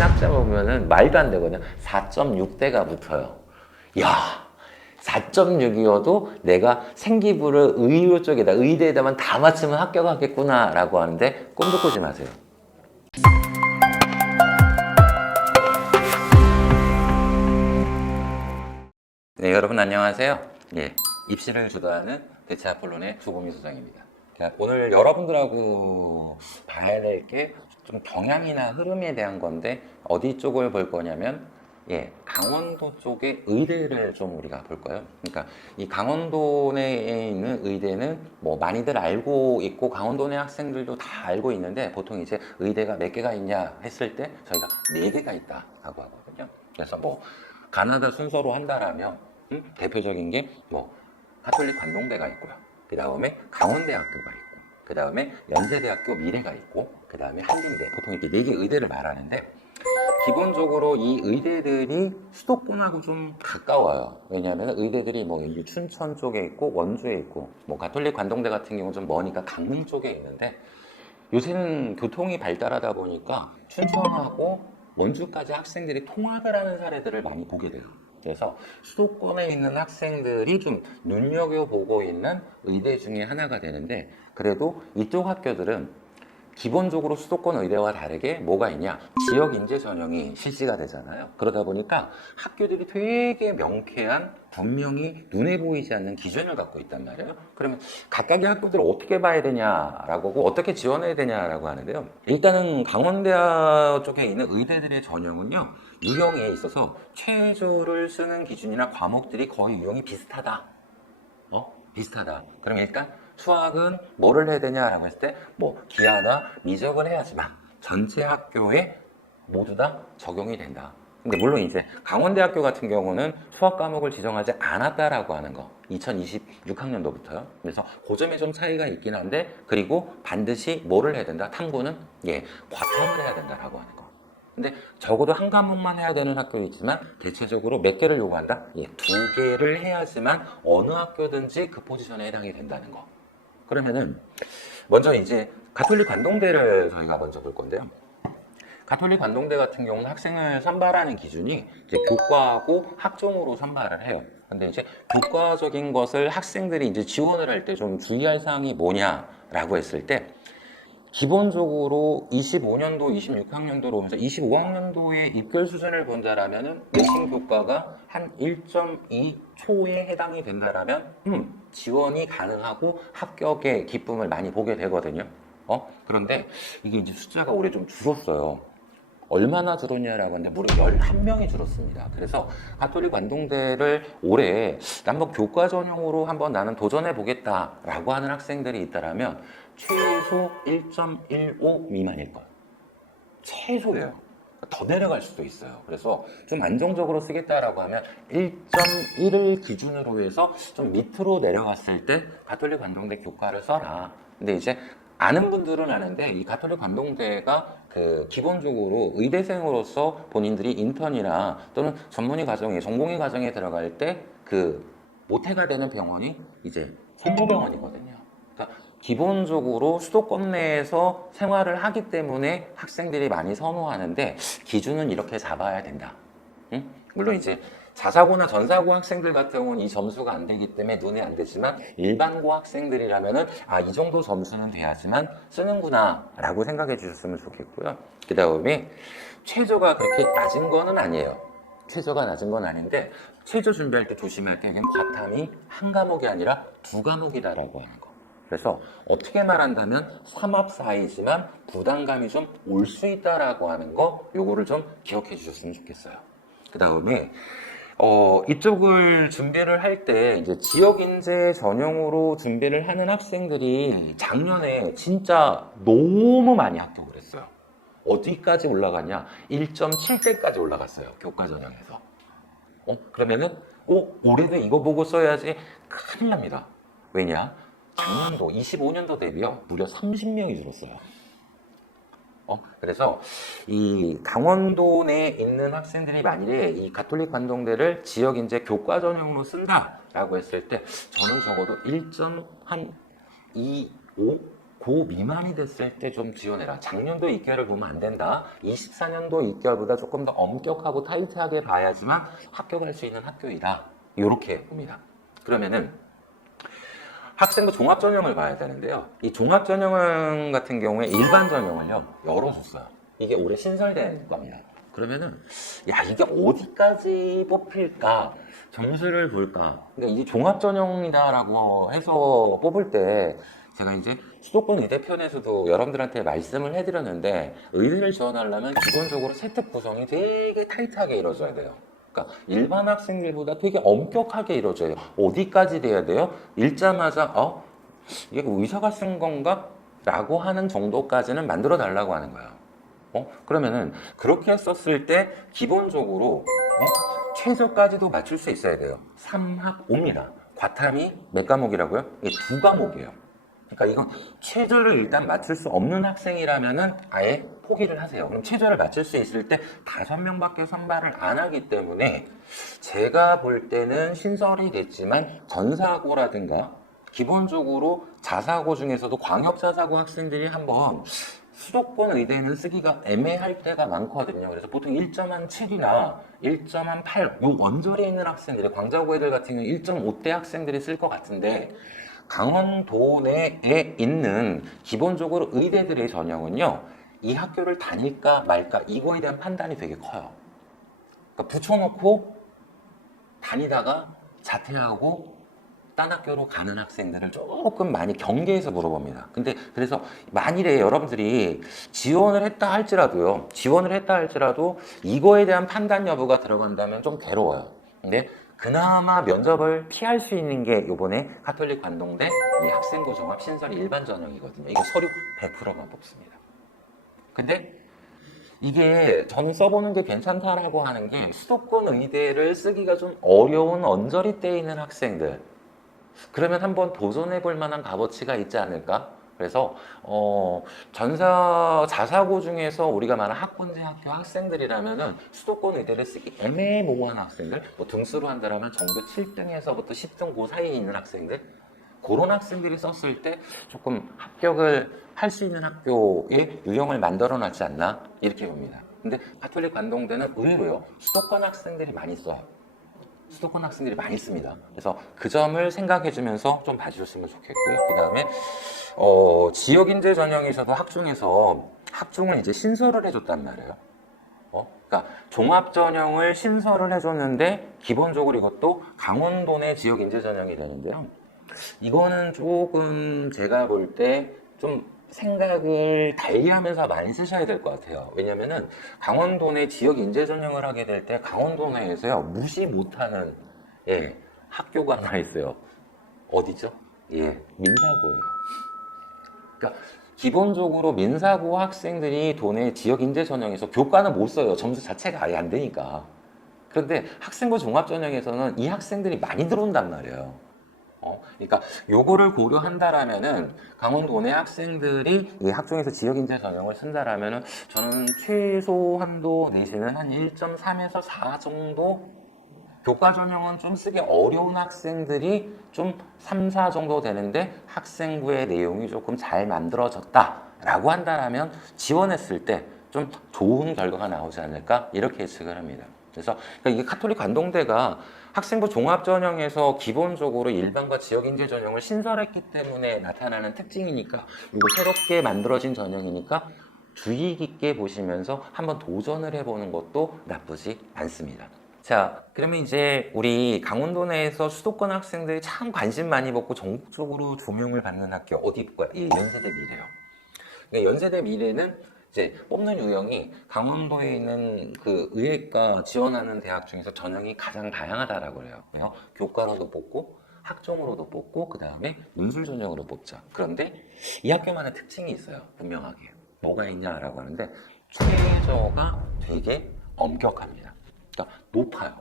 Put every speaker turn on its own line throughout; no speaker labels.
신학자 보면은 말도 안 되거든요. 4.6대가 붙어요. 야, 4.6이어도 내가 생기부를 의료 쪽에다 의대에다만 다 맞추면 합격하겠구나라고 하는데 꿈도 꾸지 마세요. 네, 여러분 안녕하세요. 예, 입시를 주도하는 대체 아폴론의 주고미 소장입니다. 자, 오늘 여러분들하고 봐야 될 게 좀 경향이나 흐름에 대한 건데 어디 쪽을 볼 거냐면 예, 강원도 쪽의 의대를 좀 우리가 볼 거예요. 그러니까 이 강원도 내에 있는 의대는 뭐 많이들 알고 있고 강원도 내 학생들도 다 알고 있는데 보통 이제 의대가 몇 개가 있냐 했을 때 저희가 네 개가 있다라고 하거든요. 그래서 뭐 가나다 순서로 한다라면 음, 대표적인 게뭐 가톨릭 관동대가 있고요. 그 다음에 강원대학교가 있고, 그 다음에 연세대학교 미래가 있고, 그 다음에 한림대. 보통 이렇게 네 개 의대를 말하는데 기본적으로 이 의대들이 수도권하고 좀 가까워요. 왜냐하면 의대들이 뭐 여기 춘천 쪽에 있고 원주에 있고, 뭐 가톨릭 관동대 같은 경우는 좀 머니까 강릉 쪽에 있는데 요새는 교통이 발달하다 보니까 춘천하고 원주까지 학생들이 통학을 하는 사례들을 많이 보게 돼요. 그래서 수도권에 있는 학생들이 좀 눈여겨보고 있는 의대 중에 하나가 되는데 그래도 이쪽 학교들은 기본적으로 수도권 의대와 다르게 뭐가 있냐? 지역 인재 전형이 실시가 되잖아요. 그러다 보니까 학교들이 되게 명쾌한 분명히 눈에 보이지 않는 기준을 갖고 있단 말이에요. 그러면 각각의 학교들을 어떻게 봐야 되냐라고 어떻게 지원해야 되냐라고 하는데요. 일단은 강원대학 쪽에 있는 의대들의 전형은요 유형에 있어서 최저를 쓰는 기준이나 과목들이 거의 유형이 비슷하다. 어? 비슷하다. 그럼 일단 수학은 뭐를 해야 되냐라고 했을 때 뭐 기하나 미적을 해야지만 전체 학교에 모두 다 적용이 된다. 근데 물론 이제 강원대학교 같은 경우는 수학 과목을 지정하지 않았다라고 하는 거. 2026학년도부터요. 그래서 그 점에 좀 차이가 있긴 한데 그리고 반드시 뭐를 해야 된다? 탐구는 예, 과탐을 해야 된다라고 하는 거. 근데 적어도 한 과목만 해야 되는 학교도 있지만 대체적으로 몇 개를 요구한다? 예, 두 개를 해야지만 어느 학교든지 그 포지션에 해당이 된다는 거. 그러면은 먼저 이제 가톨릭 관동대를 저희가 먼저 볼 건데요. 가톨릭 관동대 같은 경우는 학생을 선발하는 기준이 이제 교과하고 학종으로 선발을 해요. 근데 이제 교과적인 것을 학생들이 이제 지원을 할 때 좀 주의할 사항이 뭐냐라고 했을 때 기본적으로 25년도, 26학년도로 오면서 25학년도의 입결 수준을 본다라면은 내신 교과가 한 1.2 초에 해당이 된다라면 음, 지원이 가능하고 합격의 기쁨을 많이 보게 되거든요. 어? 그런데 이게 이제 숫자가 올해 좀 줄었어요. 얼마나 줄었냐라고 하는데 무려 11명이 줄었습니다. 그래서 가톨릭 관동대를 올해 한번 교과 전형으로 한번 나는 도전해 보겠다라고 하는 학생들이 있다라면 최소 1.15 미만일 거예요. 최소예요. 더 내려갈 수도 있어요. 그래서 좀 안정적으로 쓰겠다라고 하면 1.1을 기준으로 해서 좀 밑으로 내려갔을 때 가톨릭 관동대 교과를 써라. 근데 이제 아는 분들은 아는데 이 가톨릭 관동대가 그 기본적으로 의대생으로서 본인들이 인턴이나 또는 전문의 과정에 전공의 과정에 들어갈 때 그 모태가 되는 병원이 이제 선도병원이거든요. 기본적으로 수도권 내에서 생활을 하기 때문에 학생들이 많이 선호하는데 기준은 이렇게 잡아야 된다. 응? 물론 이제 자사고나 전사고 학생들 같은 경우는 이 점수가 안 되기 때문에 눈에 안 되지만 일반고 학생들이라면은 아 이 정도 점수는 돼야지만 쓰는구나라고 생각해 주셨으면 좋겠고요. 그 다음에 최저가 그렇게 낮은 거는 아니에요. 최저가 낮은 건 아닌데 최저 준비할 때 조심할 게 과탐이 한 과목이 아니라 두 과목이다라고 하는 거. 그래서 어떻게 말한다면 삼합사이지만 부담감이 좀 올 수 있다라고 하는 거 요거를 좀 기억해 주셨으면 좋겠어요. 그 다음에 어, 이쪽을 준비를 할 때 이제 지역 인재 전형으로 준비를 하는 학생들이 작년에 진짜 너무 많이 합격을 했어요. 어디까지 올라가냐? 1.7대까지 올라갔어요. 교과 전형에서. 어, 그러면은 어, 올해도 이거 보고 써야지 큰일 납니다. 왜냐? 작년도 25년도 대비요 무려 30명이 줄었어요. 어, 그래서 이 강원도 내에 있는 학생들이 만일에 이 가톨릭 관동대를 지역 인재 교과 전형으로 쓴다라고 했을 때 저는 적어도 1.25 고 미만이 됐을 때 좀 지원해라. 작년도 입결을 보면 안 된다. 24년도 입결보다 조금 더 엄격하고 타이트하게 봐야지만 합격할 수 있는 학교이다. 이렇게 봅니다. 그러면은 학생부 종합 전형을 봐야 되는데요. 이 종합 전형 같은 경우에 일반 전형을요 열어줬어요. 이게 올해 신설된 겁니다. 그러면은 야 이게 어디까지 뽑힐까? 점수를 볼까? 그러니까 이게 종합 전형이다라고 해서 뽑을 때 제가 이제 수도권 의대 편에서도 여러분들한테 말씀을 해드렸는데 의대를 지원하려면 기본적으로 세특 구성이 되게 타이트하게 이루어져야 돼요. 그러니까 일반 학생들보다 되게 엄격하게 이루어져요. 어디까지 돼야 돼요? 읽자마자 어 이게 의사가 쓴 건가? 라고 하는 정도까지는 만들어 달라고 하는 거예요. 어? 그러면은 그렇게 썼을 때 기본적으로 어? 최저까지도 맞출 수 있어야 돼요. 3학 5입니다. 과탐이 몇 과목이라고요? 이게 두 과목이에요. 그러니까 이건 최저를 일단 맞출 수 없는 학생이라면은 아예 포기를 하세요. 그럼 최저를 맞출 수 있을 때 다섯 명밖에 선발을 안 하기 때문에 제가 볼 때는 신설이겠지만 전사고라든가 기본적으로 자사고 중에서도 광역 자사고 학생들이 한번 수도권 의대는 쓰기가 애매할 때가 많거든요. 그래서 보통 1.7이나 1.8, 요 원절에 있는 학생들이 광자고 애들 같은 경우 1.5대 학생들이 쓸 것 같은데 강원도 내에 있는 기본적으로 의대들의 전형은요, 이 학교를 다닐까 말까 이거에 대한 판단이 되게 커요. 그러니까 붙여놓고 다니다가 자퇴하고 딴 학교로 가는 학생들을 조금 많이 경계해서 물어봅니다. 근데 그래서 만일에 여러분들이 지원을 했다 할지라도요, 지원을 했다 할지라도 이거에 대한 판단 여부가 들어간다면 좀 괴로워요. 근데 그나마 면접을 피할 수 있는 게 요번에 카톨릭 관동대 이 학생부 종합 신설 일반 전형이거든요. 이거 서류 100%만 뽑습니다. 근데 이게 저는 써보는 게 괜찮다라고 하는 게 수도권 의대를 쓰기가 좀 어려운 언저리 때 있는 학생들 그러면 한번 도전해 볼 만한 값어치가 있지 않을까? 그래서 어, 전사 자사고 중에서 우리가 말하는 학군제 학교 학생들이라면은 수도권 의대를 쓰기 애매모호한 학생들, 뭐 등수로 한다라면 전교 7등에서부터 10등 그 사이에 있는 학생들, 그런 학생들이 썼을 때 조금 합격을 할 수 있는 학교의 유형을 만들어 놨지 않나 이렇게 봅니다. 근데 가톨릭 관동대는 의외로요 수도권 학생들이 많이 써요. 수도권 학생들이 많이 씁니다. 그래서 그 점을 생각해 주면서 좀 봐주셨으면 좋겠고요. 그 다음에, 어, 지역 인재 전형에서도 학중에서 학중을 이제 신설을 해줬단 말이에요. 어? 그러니까 종합 전형을 신설을 해줬는데 기본적으로 이것도 강원도 내 지역 인재 전형이 되는데요. 이거는 조금 제가 볼 때 좀 생각을 달리하면서 많이 쓰셔야 될 것 같아요. 왜냐면은 강원도 내 지역 인재 전형을 하게 될 때 강원도 내에서요 무시 못하는 예 학교가 하나 있어요. 어디죠? 예 민사고예요. 그러니까 기본적으로 민사고 학생들이 도내 지역 인재 전형에서 교과는 못 써요. 점수 자체가 아예 안 되니까. 그런데 학생부 종합 전형에서는 이 학생들이 많이 들어온단 말이에요. 어, 그러니까 요거를 고려한다라면은 강원도 내 학생들이 이 학종에서 지역 인재 전형을 쓴다라면은 저는 최소한도 내신은 한 1.3에서 4 정도 교과 전형은 좀 쓰기 어려운 학생들이 좀 3, 4 정도 되는데 학생부의 내용이 조금 잘 만들어졌다라고 한다라면 지원했을 때 좀 좋은 결과가 나오지 않을까 이렇게 예측을 합니다. 그래서 그러니까 이게 카톨릭 관동대가 학생부 종합 전형에서 기본적으로 일반과 지역 인재 전형을 신설했기 때문에 나타나는 특징이니까 이거 새롭게 만들어진 전형이니까 주의 깊게 보시면서 한번 도전을 해보는 것도 나쁘지 않습니다. 자, 그러면 이제 우리 강원도 내에서 수도권 학생들이 참 관심 많이 받고 전국적으로 조명을 받는 학교 어디 볼까요? 이 연세대 미래요. 그러니까 연세대 미래는 이제 뽑는 유형이 강원도에 있는 그 의예과 지원하는 대학 중에서 전형이 가장 다양하다라고 그래요. 교과로도 뽑고 학종으로도 뽑고 그 다음에 문술 전형으로 뽑죠. 그런데 이 학교만의 특징이 있어요. 분명하게 뭐가 있냐라고 하는데 최저가 되게 엄격합니다. 그러니까 높아요.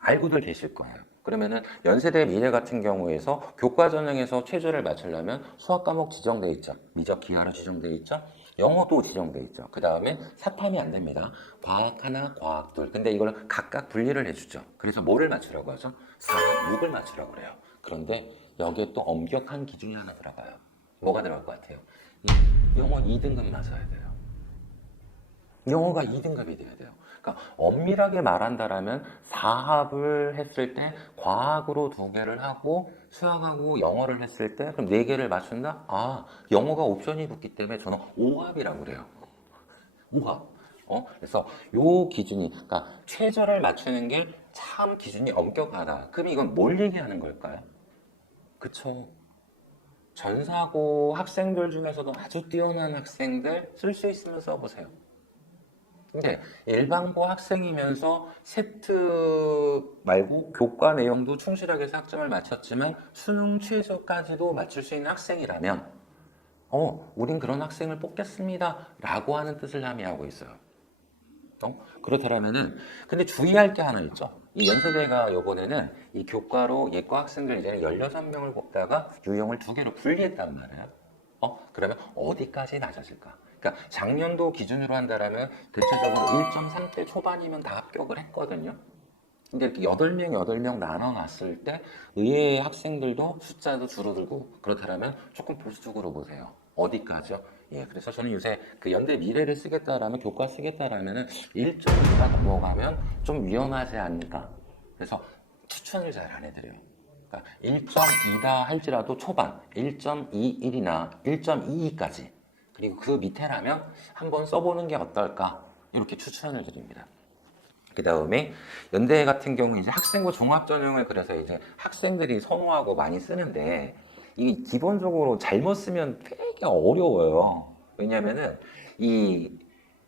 알고들 계실 거예요. 그러면은 연세대 미래 같은 경우에서 교과 전형에서 최저를 맞추려면 수학 과목 지정돼 있죠. 미적 기하로 지정돼 있죠. 영어도 지정돼 있죠. 그 다음에 사탐이 안 됩니다. 과학 하나, 과학 둘. 근데 이걸 각각 분리를 해주죠. 그래서 뭐를 맞추라고 하죠? 4, 6을 맞추라고 그래요. 그런데 여기에 또 엄격한 기준이 하나 들어가요. 뭐가 들어갈 것 같아요? 예, 영어 2등급 맞아야 돼요. 영어가 2등급이 돼야 돼요. 그러니까 엄밀하게 말한다라면 4합을 했을 때 과학으로 두 개를 하고 수학하고 영어를 했을 때 그럼 네 개를 맞춘다? 아, 영어가 옵션이 붙기 때문에 저는 5합이라고 그래요. 5합. 어? 그래서 요 기준이 그러니까 최저를 맞추는 게 참 기준이 엄격하다. 그럼 이건 뭘 얘기하는 걸까요? 그쵸. 전사고 학생들 중에서도 아주 뛰어난 학생들 쓸 수 있으면 써보세요. 근데 일반고 학생이면서 세트 말고 교과 내용도 충실하게 학점을 맞췄지만 수능 최저까지도 맞출 수 있는 학생이라면 어, 우린 그런 학생을 뽑겠습니다. 라고 하는 뜻을 함의하고 있어요. 어? 그렇다면은 근데 주의할 게 하나 있죠. 이 연세대가 이번에는 이 교과로 예과 학생들 이제는 16명을 뽑다가 유형을 두 개로 분리했단 말이에요. 어? 그러면 어디까지 낮아질까? 그러니까 작년도 기준으로 한다라면 대체적으로 1.3대 초반이면 다 합격을 했거든요. 근데 이렇게 8명, 8명 나눠 놨을 때 의외의 학생들도 숫자도 줄어들고 그렇다면 조금 보수적으로 보세요. 어디까지요? 예, 그래서 저는 요새 그 연대 미래를 쓰겠다라면 교과 쓰겠다라면은 1.2가 넘어가면 좀 위험하지 않을까. 그래서 추천을 잘 안 해드려요. 그러니까 1.2다 할지라도 초반 1.21이나 1.22까지 그리고 그 밑에라면 한번 써보는 게 어떨까 이렇게 추천을 드립니다. 그 다음에 연대 같은 경우 이제 학생부 종합 전형을 그래서 이제 학생들이 선호하고 많이 쓰는데 이게 기본적으로 잘못 쓰면 되게 어려워요. 왜냐면은 이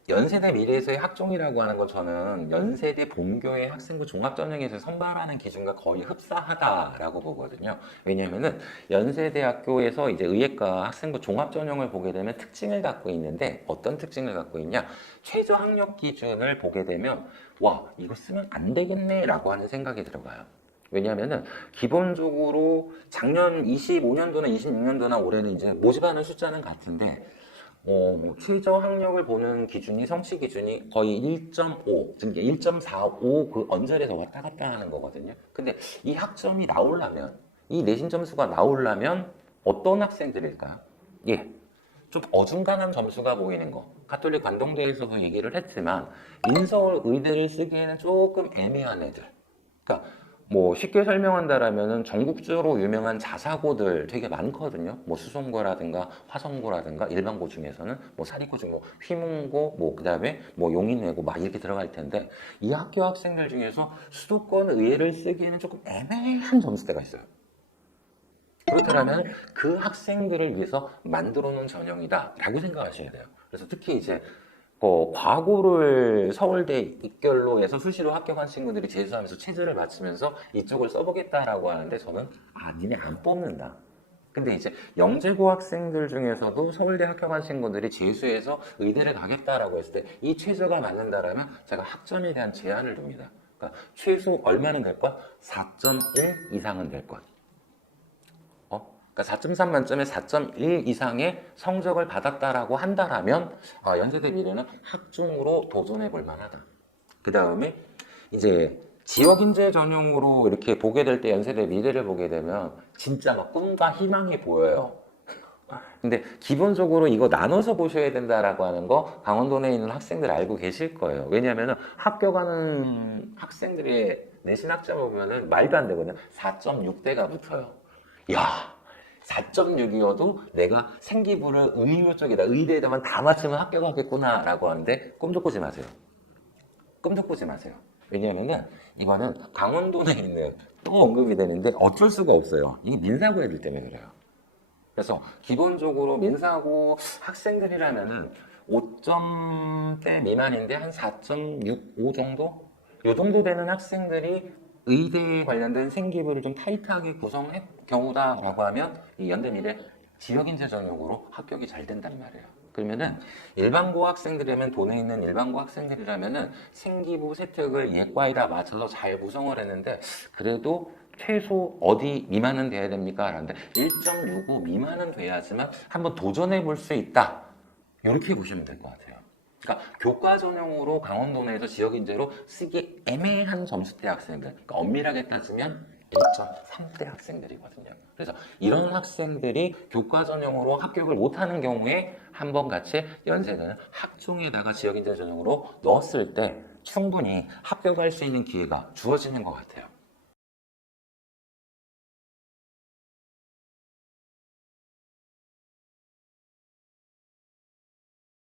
연세대 미래에서의 학종이라고 하는 건 저는 연세대 본교의 학생부 종합 전형에서 선발하는 기준과 거의 흡사하다라고 보거든요. 왜냐면은 연세대학교에서 이제 의예과 학생부 종합 전형을 보게 되면 특징을 갖고 있는데 어떤 특징을 갖고 있냐? 최저 학력 기준을 보게 되면 와 이거 쓰면 안 되겠네라고 하는 생각이 들어가요. 왜냐하면은 기본적으로 작년 25년도나 26년도나 올해는 이제 모집하는 숫자는 같은데 어, 뭐 최저 학력을 보는 기준이 성취 기준이 거의 1.5, 즉1.45그 언저리에서 왔다 갔다 하는 거거든요. 근데 이 학점이 나오려면 이 내신 점수가 나오려면 어떤 학생들일까요? 예. 좀 어중간한 점수가 보이는 거. 가톨릭 관동대에서도 얘기를 했지만 인서울 의대를 쓰기에는 조금 애매한 애들. 그러니까 뭐 쉽게 설명한다라면은 전국적으로 유명한 자사고들 되게 많거든요. 뭐 수성고라든가 화성고라든가 일반고 중에서는 뭐 사립고 중뭐 휘문고 뭐 그다음에 뭐 용인외고 막 이렇게 들어갈 텐데 이 학교 학생들 중에서 수도권 의대를 쓰기에는 조금 애매한 점수대가 있어요. 그렇다면 그 학생들을 위해서 만들어 놓은 전형이다라고 생각하셔야 돼요. 그래서 특히 이제 어, 과거를 서울대 입결로 해서 수시로 합격한 친구들이 재수하면서 체제를 마치면서 이쪽을 써보겠다라고 하는데 저는 아 니네 안 뽑는다. 근데 이제 영재고 학생들 중에서도 서울대 합격한 친구들이 재수해서 의대를 가겠다라고 했을 때 이 최저가 맞는다라면 제가 학점에 대한 제한을 둡니다. 그러니까 최소 얼마는 될 것? 4.1 이상은 될 것. 어? 그러니까 4.3 만점에 4.1 이상의 성적을 받았다라고 한다라면 아, 연세대 미래는 학종으로 도전해 볼 만하다. 그 다음에 이제 지역 인재 전용으로 이렇게 보게 될 때 연세대 미래를 보게 되면 진짜 막 꿈과 희망이 보여요. 근데 기본적으로 이거 나눠서 보셔야 된다라고 하는 거 강원도 내에 있는 학생들 알고 계실 거예요. 왜냐하면 합격하는 학생들의 내신 학점을 보면은 말도 안 되거든요. 4.6대가 붙어요. 야, 4.6이어도 내가 생기부를 의무 쪽에다 의대에다만 다 맞추면 합격하겠구나라고 하는데 꿈도 꾸지 마세요. 꿈도 꾸지 마세요. 왜냐면은 이거는 강원도 내에 있는 또 언급이 되는데 어쩔 수가 없어요. 이게 민사고 애들 때문에 그래요. 그래서 기본적으로 민사고 학생들이라면은 5점대 미만인데 한 4.65 정도? 요 정도 되는 학생들이 의대에 관련된 생기부를 좀 타이트하게 구성할 경우다라고 하면 이 연대미래 지역인재 전형으로 합격이 잘 된단 말이에요. 그러면은 일반고 학생들이라면 돈에 있는 일반고 학생들이라면은 생기부 세특을 예과에다 맞춰서 잘 구성을 했는데 그래도 최소 어디 미만은 돼야 됩니까? 라는데 1.65 미만은 돼야지만 한번 도전해 볼 수 있다. 이렇게 보시면 될 것 같아요. 그러니까 교과 전형으로 강원도 내에서 지역 인재로 쓰기 애매한 점수 대 학생들, 그러니까 엄밀하게 따지면 1.3대 학생들이거든요. 그래서 이런 학생들이 교과 전형으로 합격을 못하는 경우에 한 번 같이 연세는 학종에다가 지역인재 전형으로 넣었을 때 충분히 합격할 수 있는 기회가 주어지는 것 같아요.